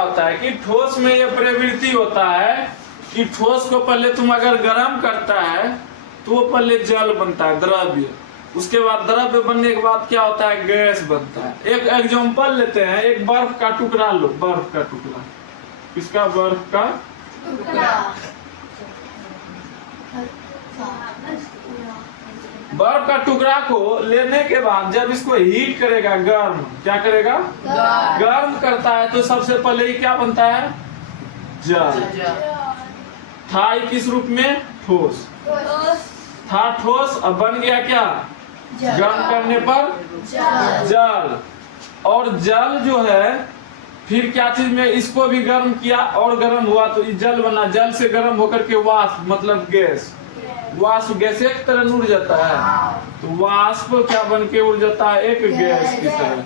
होता है कि ठोस में ये प्रवृत्ति होता है कि ठोस को पहले तुम अगर गर्म करता है तो वो पहले जल बनता है, द्रव्य। उसके बाद द्रव्य बनने के बाद क्या होता है, गैस बनता है। एक एग्जांपल लेते हैं, एक बर्फ का टुकड़ा लो, बर्फ का टुकड़ा, किसका, बर्फ का टुकड़ा। बर्फ का टुकड़ा को लेने के बाद जब इसको हीट करेगा, गर्म, क्या करेगा, गर्म करता है, तो सबसे पहले ही क्या बनता है, जल। था ये किस रूप में, ठोस था, ठोस, अब बन गया क्या, गर्म करने पर जल। और जल जो है फिर क्या चीज में इसको भी गर्म किया और गर्म हुआ तो ये जल बना। जल से गर्म होकर के वाष्प मतलब गैस, वाष्प गैस एक तरह उड़ जाता है, तो वाष्प क्या बन के उड़ जाता है, एक गैस की तरह।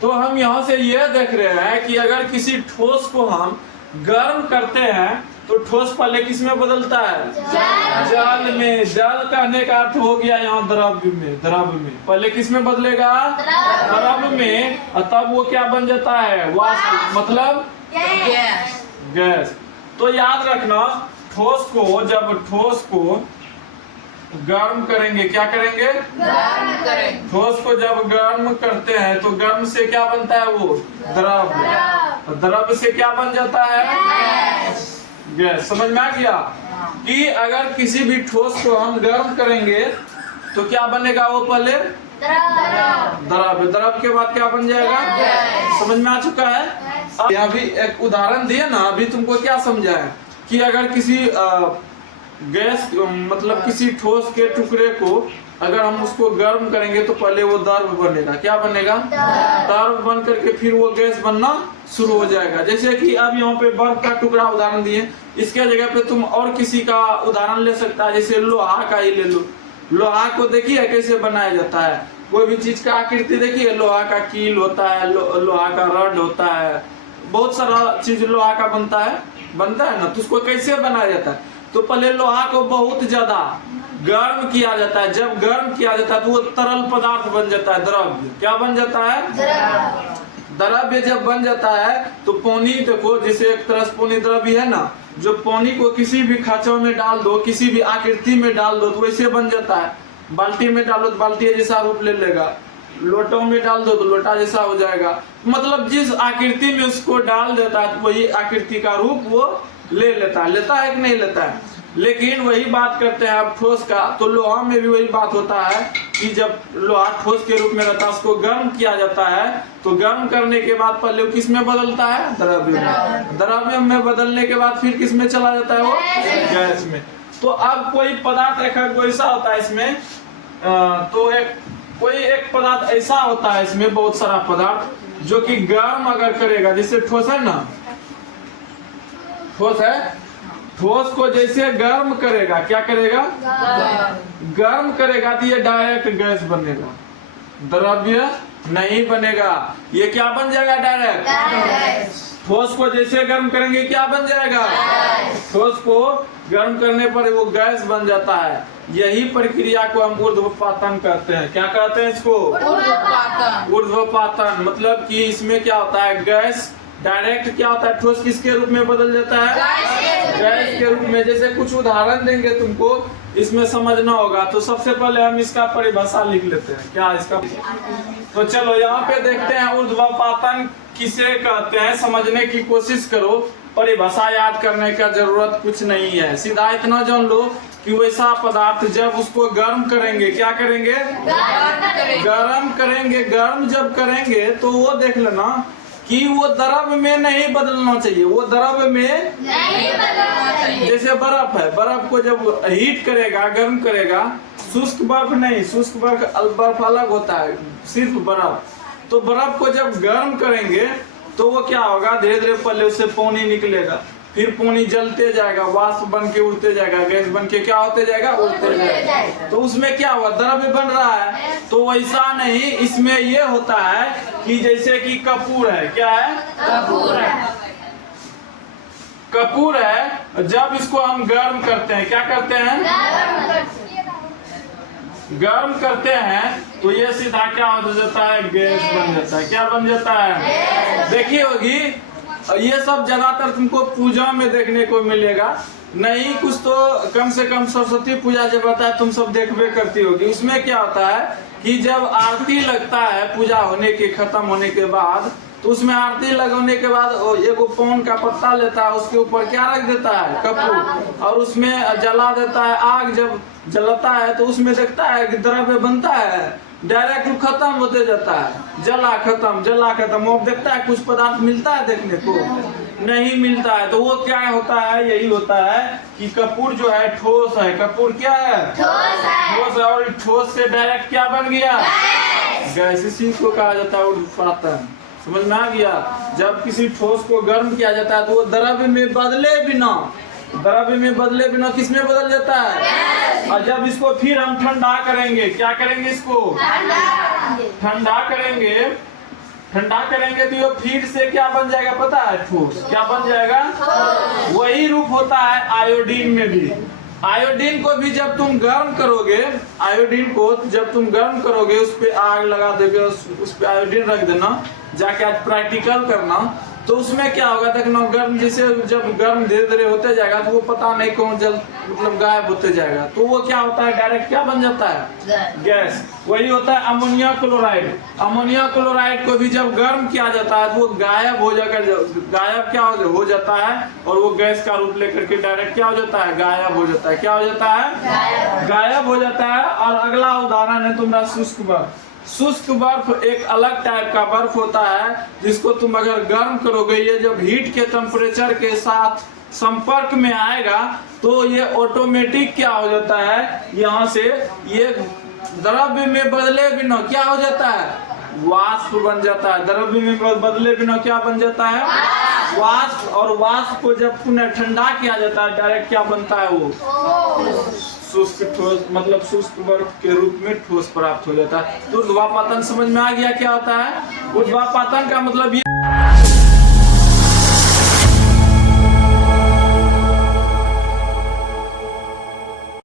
तो हम यहाँ से यह देख रहे हैं कि अगर किसी ठोस को हम गर्म करते हैं तो ठोस पहले किस में बदलता है, जल में। जल कहने का अर्थ हो गया यहाँ द्रव्य में, द्रव्य में पहले किस में बदलेगा, द्रव्य में, और तब वो क्या बन जाता है, वाष्प मतलब गैस। तो याद रखना, ठोस को जब ठोस को गर्म करेंगे, क्या करेंगे, गर्म करेंगे। ठोस को जब गर्म करते हैं तो गर्म से क्या बनता है, वो द्रव्य, द्रव्य से क्या बन जाता है, गैस। समझ में आ गया कि अगर किसी भी ठोस को हम गर्म करेंगे तो क्या बनेगा, वो पहले द्रव्य, द्रव्य के बाद क्या बन जाएगा, समझ में आ चुका है। अब यहाँ भी एक उदाहरण दिए ना, अभी तुमको क्या समझा है कि अगर किसी गैस मतलब किसी ठोस के टुकड़े को अगर हम उसको गर्म करेंगे तो पहले वो द्रव्य बनेगा, क्या बनेगा, द्रव्य बन करके फिर वो गैस बनना शुरू हो जाएगा। जैसे कि अब यहाँ पे बर्फ का टुकड़ा उदाहरण दिए, इसके जगह पे तुम और किसी का उदाहरण ले सकता है, जैसे लोहा का ही ले लो। लोहा को देखिए कैसे बनाया जाता है, कोई भी चीज का आकृति देखिए, लोहा का कील होता है, लोहा का रड होता है, बहुत सारा चीज लोहा का बनता है ना। तो उसको कैसे बनाया जाता है, तो पहले लोहा को बहुत ज्यादा गर्म किया जाता है। जब गर्म किया जाता है तो वो तरल पदार्थ बन जाता है, द्रव्य। क्या बन जाता है, द्रव्य। जब बन जाता है तो पानी, देखो जैसे एक तरह से पानी द्रव्य है ना, जो पानी को किसी भी खांचों में डाल दो, किसी भी आकृति में डाल दो तो वैसे बन जाता है। बाल्टी में डालो तो बाल्टी जैसा रूप ले लेगा, लोटों में डाल दो तो लोटा जैसा हो जाएगा। मतलब जिस आकृति में उसको डाल देता है वही आकृति का रूप वो ले लेता है कि नहीं लेता है। लेकिन वही बात करते हैं आप ठोस का, तो लोहा में भी वही बात होता है कि जब लोहा ठोस के रूप में रहता है उसको गर्म किया जाता है, तो गर्म करने के बाद पहले किस में बदलता है, द्रव्य में। द्रव्य में बदलने के बाद फिर किस में चला जाता है, वो गैस में। तो अब कोई पदार्थ ऐसा होता है इसमें, तो कोई एक पदार्थ ऐसा होता है इसमें, बहुत सारा पदार्थ जो कि गर्म अगर करेगा, जैसे ठोस है ना, ठोस है, ठोस को जैसे गर्म करेगा, क्या करेगा, गर्म करेगा तो ये डायरेक्ट गैस बनेगा, द्रव्य नहीं बनेगा। ये क्या बन जाएगा, डायरेक्ट। ठोस को जैसे गर्म करेंगे क्या बन जाएगा, ठोस को गर्म करने पर वो गैस बन जाता है। यही प्रक्रिया को हम ऊर्ध्वपातन कहते हैं। क्या कहते हैं इसको, ऊर्ध्वपातन। मतलब कि इसमें क्या होता है, गैस डायरेक्ट क्या होता है, ठोस किसके रूप में बदल जाता है, गैस के रूप में। जैसे कुछ उदाहरण देंगे तुमको, इसमें समझना होगा। तो सबसे पहले हम इसका परिभाषा लिख लेते हैं, क्या इसका। तो चलो यहाँ पे देखते हैं ऊर्ध्वपातन किसे कहते हैं, समझने की कोशिश करो। परिभाषा याद करने का जरूरत कुछ नहीं है, सीधा इतना जान लो कि वैसा पदार्थ जब उसको गर्म करेंगे, क्या करेंगे, गर्म करेंगे। गर्म जब करेंगे तो वो देख लेना कि वो द्रव्य में नहीं बदलना चाहिए, वो द्रव्य में नहीं बदलना चाहिए। जैसे बर्फ है, बर्फ को जब हीट करेगा, गर्म करेगा, शुष्क बर्फ नहीं, शुष्क बर्फ अलग होता है, सिर्फ बर्फ। तो बर्फ को जब गर्म करेंगे तो वो क्या होगा, धीरे धीरे पहले उससे पानी निकलेगा, फिर पानी जलते जाएगा, वाष्प बन के उड़ते जाएगा, गैस बन के क्या होते जाएगा, उड़ते जाएगा। तो उसमें क्या हुआ, द्रव्य बन रहा है। तो वैसा नहीं, इसमें ये होता है कि जैसे कि कपूर है, क्या है, कपूर है। कपूर है, जब इसको हम गर्म करते हैं, क्या करते हैं, गर्म करते हैं, तो ये सीधा क्या हो जाता है, गैस बन जाता है। क्या बन जाता है, देखी होगी ये सब ज्यादातर तुमको पूजा में देखने को मिलेगा, नहीं कुछ तो कम से कम सरस्वती पूजा जब आता है तुम सब देखबे करती होगी। उसमें क्या होता है कि जब आरती लगता है पूजा होने के खत्म होने के बाद, तो उसमें आरती लगाने के बाद एगो पान का पत्ता लेता है, उसके ऊपर क्या रख देता है, कपूर, और उसमें जला देता है। आग जब जलता है तो उसमें देखता है कि द्रव्य बनता है, डायरेक्ट खत्म होते जाता है, जला खत्म। वो देखता है कुछ पदार्थ मिलता है देखने को, नहीं मिलता है। तो वो क्या होता है, यही होता है कि कपूर जो है ठोस है। कपूर क्या है, ठोस है। और ठोस से डायरेक्ट क्या बन गया, गैस। इसी को कहा जाता है उर्ध्वपातन। समझ में आ गया। जब किसी ठोस को गर्म किया जाता है तो वो द्रव्य में बदले बिना किस में बदल जाता है। और जब इसको फिर हम ठंडा करेंगे, क्या करेंगे, इसको ठंडा करेंगे तो ये फिर से क्या बन जाएगा पता है, ठोस। क्या बन जाएगा, वही रूप होता है आयोडीन में भी। आयोडीन को भी जब तुम गर्म करोगे, उस पे आग लगा दोगे, उस पे आयोडीन रख देना, जाके आज प्रैक्टिकल करना, तो उसमें क्या होगा देखना, गर्म जैसे जब गर्म धीरे धीरे होते जाएगा तो वो पता नहीं कौन जल मतलब गायब होते जाएगा, तो वो क्या होता है, डायरेक्ट क्या बन जाता है, गैस। वही होता है अमोनिया क्लोराइड। अमोनिया क्लोराइड को भी जब गर्म किया जाता है तो वो गायब हो जाता है, और वो गैस का रूप लेकर के डायरेक्ट क्या हो जाता है, गायब हो जाता है। क्या हो जाता है, गायब हो जाता है। और अगला उदाहरण है तुम्हारा शुष्क बर्फ। शुष्क बर्फ एक अलग टाइप का बर्फ होता है, जिसको तुम अगर गर्म करोगे, ये जब हीट के टेम्परेचर के साथ संपर्क में आएगा तो ये ऑटोमेटिक क्या हो जाता है, यहाँ से ये द्रव्य में बदले बिना क्या हो जाता है, वाष्प बन जाता है। द्रव्य में बदले बिना क्या बन जाता है, वाष्प। और वाष्प को जब पुनः ठंडा किया जाता है, डायरेक्ट क्या बनता है, वो शुष्क ठोस, मतलब शुष्क बर्फ के रूप में ठोस प्राप्त हो जाता है। तो ऊर्ध्वपातन समझ में आ गया क्या होता है। ऊर्ध्वपातन का मतलब ये